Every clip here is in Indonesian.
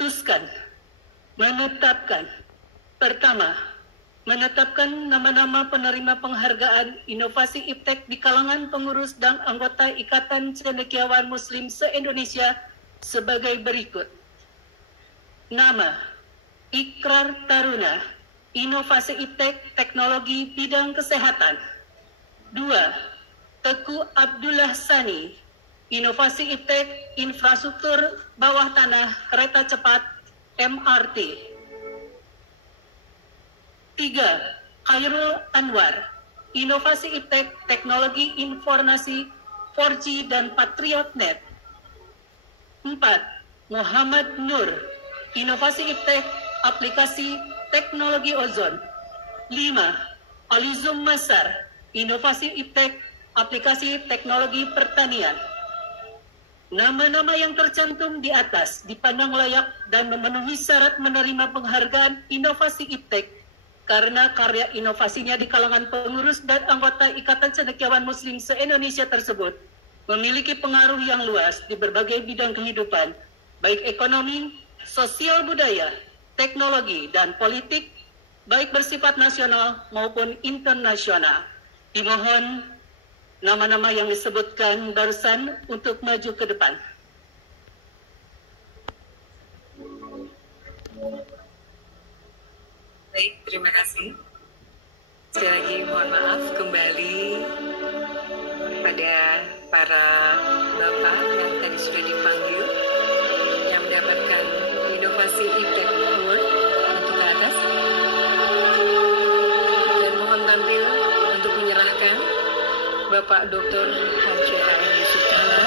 memutuskan, menetapkan. Pertama, menetapkan nama-nama penerima penghargaan inovasi iptek di kalangan pengurus dan anggota Ikatan Cendekiawan Muslim se-Indonesia sebagai berikut. Nama: Ikrar Taruna, inovasi iptek teknologi bidang kesehatan. 2. Teguh Abdullah Sani, inovasi iptek infrastruktur bawah tanah kereta cepat MRT. 3. Khairul Anwar, inovasi iptek teknologi informasi 4G dan Patriotnet. 4. Muhammad Nur, inovasi iptek aplikasi teknologi ozon. 5. Alizum Masar, inovasi iptek aplikasi teknologi pertanian. Nama-nama yang tercantum di atas dipandang layak dan memenuhi syarat menerima penghargaan inovasi iptek karena karya inovasinya di kalangan pengurus dan anggota Ikatan Cendekiawan Muslim se-Indonesia tersebut memiliki pengaruh yang luas di berbagai bidang kehidupan, baik ekonomi, sosial budaya, teknologi, dan politik, baik bersifat nasional maupun internasional. Dimohon nama-nama yang disebutkan barusan untuk maju ke depan. Baik, terima kasih. Sekali lagi mohon maaf kembali pada para bapak yang tadi sudah dipanggil yang mendapatkan inovasi iptek award untuk ke atas, dan mohon tampil untuk menyerahkan Bapak Dr. Haji H.M. Yusuf Kalla,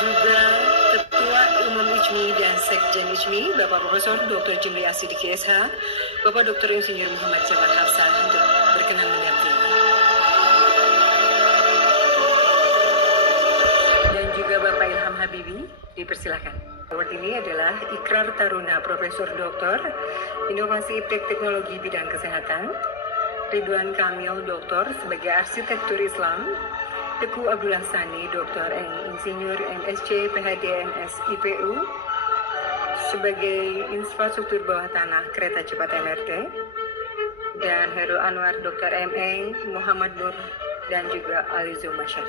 juga Ketua Umum ICMI dan Sekjen ICMI Bapak Profesor Dr. Jimli Asidiki SH, Bapak Dr. Insinyur Muhammad Jamal Hafsah untuk berkenan mendampingi. Dan juga Bapak Ilham Habibi, dipersilakan. Award ini adalah Ikrar Taruna Profesor Dr. Inovasi Iptek Teknologi Bidang Kesehatan, Ridwan Kamil Dr. sebagai Arsitektur Islam, Teguh Abdullah Sani Dr. Insinyur MSc PhD MS IPU sebagai Infrastruktur Bawah Tanah Kereta Cepat MRT, dan Khairul Anwar Dr. ME, Muhammad Nur, dan juga Alizum Masar.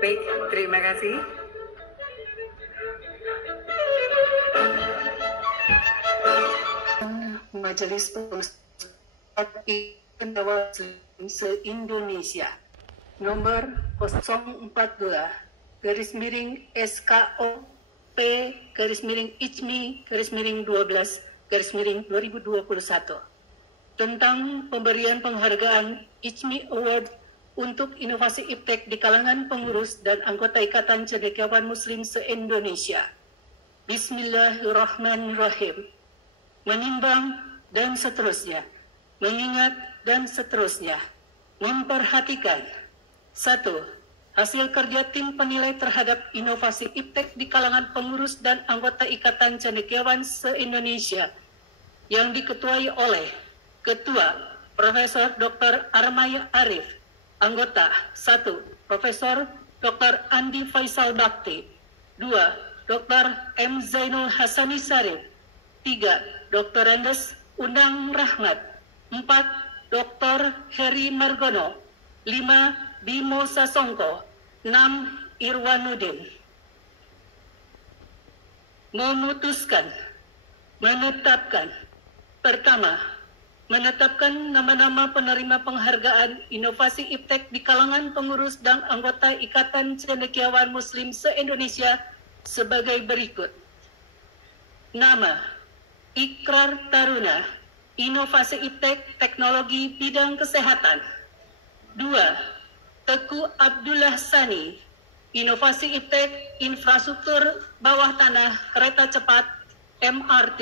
Baik, terima kasih. Majelis Pengawas se-Indonesia nomor 042-SKOP-ICMI-12-2021 tentang pemberian penghargaan ICMI Award untuk inovasi iptek di kalangan pengurus dan anggota Ikatan Cendekiawan Muslim se-Indonesia. Bismillahirrahmanirrahim. Menimbang dan seterusnya, mengingat dan seterusnya, memperhatikan. 1. Hasil kerja tim penilai terhadap inovasi iptek di kalangan pengurus dan anggota Ikatan Cendekiawan se-Indonesia yang diketuai oleh Ketua Profesor Dr. Armaya Arif, anggota 1. Profesor Dr. Andi Faisal Bakti, 2. Dr. M. Zainul Hasani Sarif, 3. Dr. Rendes Undang Rahmat, 4. Dr. Heri Margono, 5. Bimo Sasongko, 6. Irwanuddin. Memutuskan, menetapkan. Pertama, menetapkan nama-nama penerima penghargaan inovasi iptek di kalangan pengurus dan anggota Ikatan Cendekiawan Muslim se-Indonesia sebagai berikut. Nama: Ikrar Taruna, inovasi iptek teknologi bidang kesehatan. 2. Teguh Abdullah Sani, inovasi iptek infrastruktur bawah tanah kereta cepat MRT.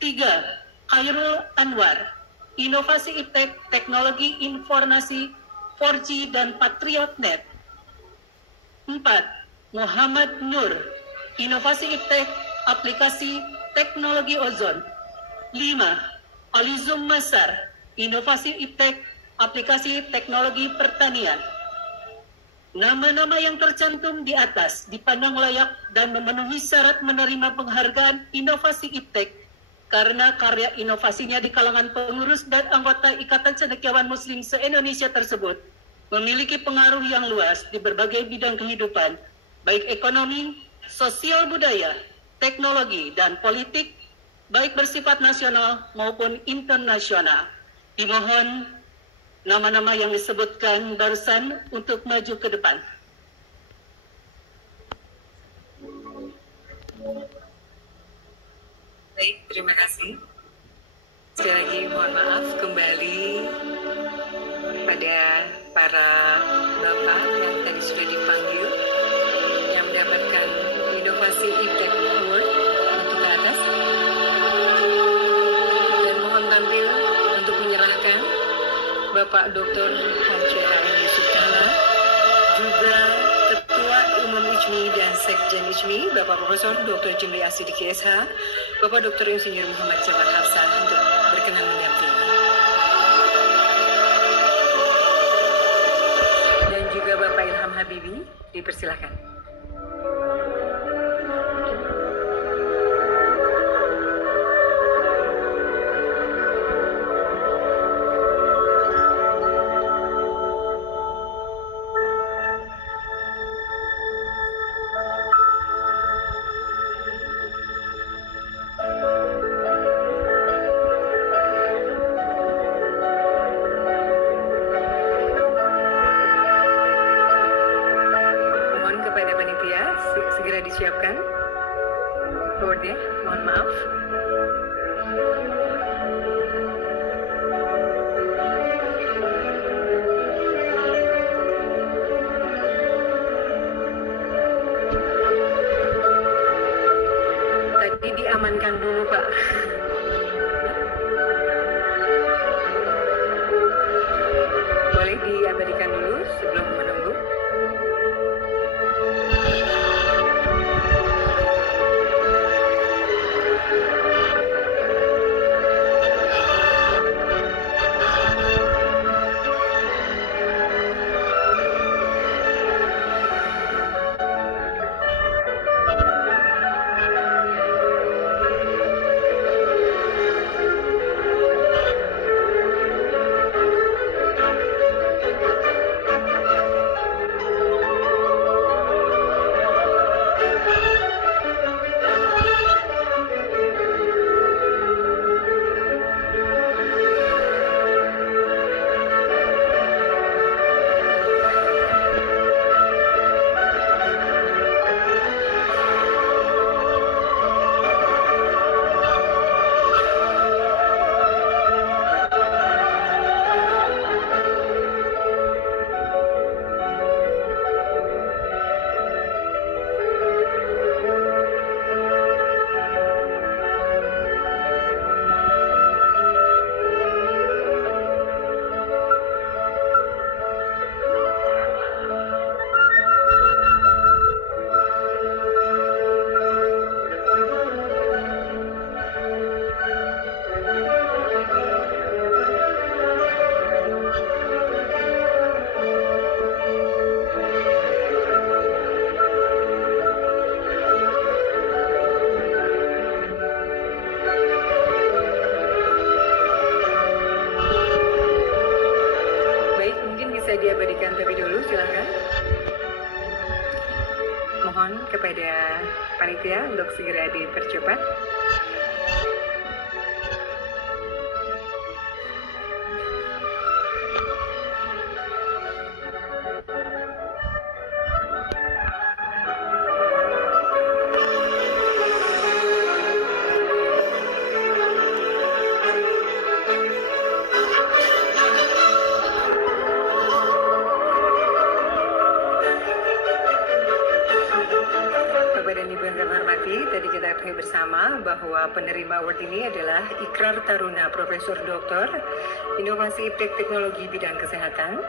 3. Khairul Anwar, inovasi iptek teknologi informasi 4G dan Patriotnet. 4. Muhammad Nur, inovasi iptek aplikasi teknologi ozon. 5. Alizum Masar, inovasi iptek aplikasi teknologi pertanian. Nama-nama yang tercantum di atas dipandang layak dan memenuhi syarat menerima penghargaan inovasi IPTEK karena karya inovasinya di kalangan pengurus dan anggota Ikatan Cendekiawan Muslim se-Indonesia tersebut memiliki pengaruh yang luas di berbagai bidang kehidupan, baik ekonomi, sosial budaya, teknologi, dan politik, baik bersifat nasional maupun internasional. Dimohon nama-nama yang disebutkan barusan untuk maju ke depan. Baik, terima kasih. Sekali lagi mohon maaf kembali pada para bapak yang tadi sudah dipanggil yang mendapatkan inovasi IPTEK Award untuk ke atas. Dan mohon tampil untuk menyerahkan Bapak Dr. H.M. Yusuf Kalla, juga Ketua Umum IJMI dan Sekjen IJMI, Bapak Profesor Dr. Jimli Asidiki SH, Bapak Dr. Insinyur Muhammad Jamal Hafsah untuk berkenan mendampingi. Dan juga Bapak Ilham Habibi, dipersilakan. Segera disiapkan boardnya, mohon maaf. Tadi diamankan dulu, Pak. Boleh diabadikan dulu sebelum menunggu. Diabadikan terlebih dulu, silakan. Mohon kepada panitia untuk segera dipercepat. Tadi kita ketahui bersama bahwa penerima award ini adalah Ikrar Taruna Profesor Dr. Inovasi IPTEK Teknologi Bidang Kesehatan,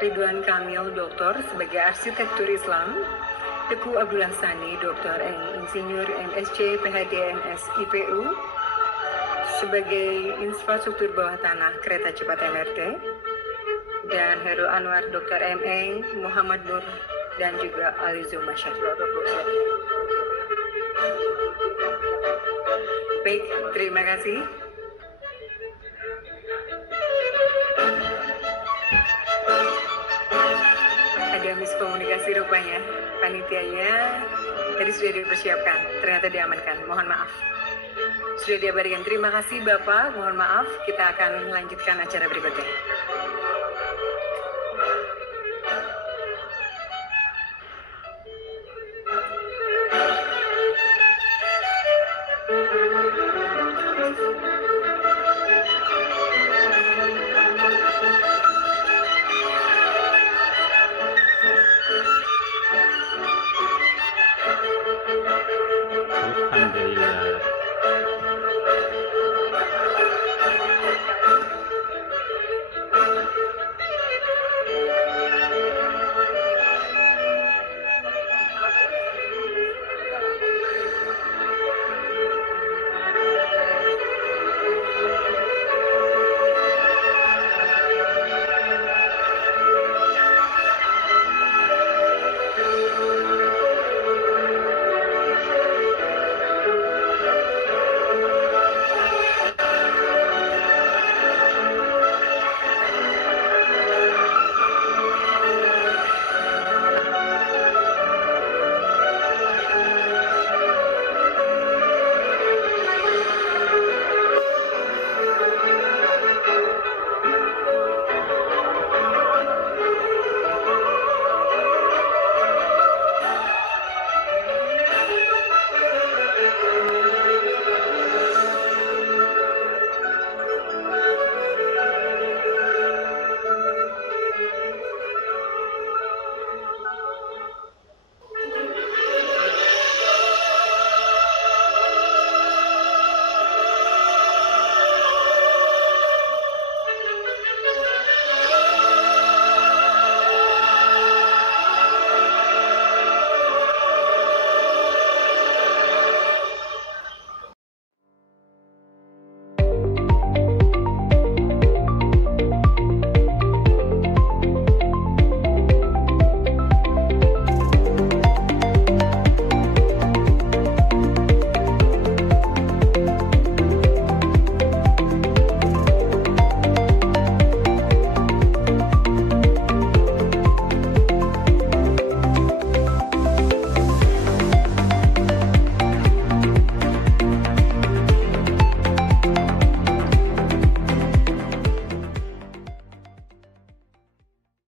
Ridwan Kamil Dr. sebagai Arsitektur Islam, Teguh Abdullah Sani Dr. Insinyur MSc PhD MS IPU sebagai Infrastruktur Bawah Tanah Kereta Cepat MRT, dan Heru Anwar, Dr. M.E., Muhammad Nur, dan juga Alizo Masyad. Baik, terima kasih. Ada miskomunikasi rupanya, panitianya tadi sudah dipersiapkan, ternyata diamankan, mohon maaf. Sudah diabadikan, terima kasih Bapak, mohon maaf, kita akan melanjutkan acara berikutnya.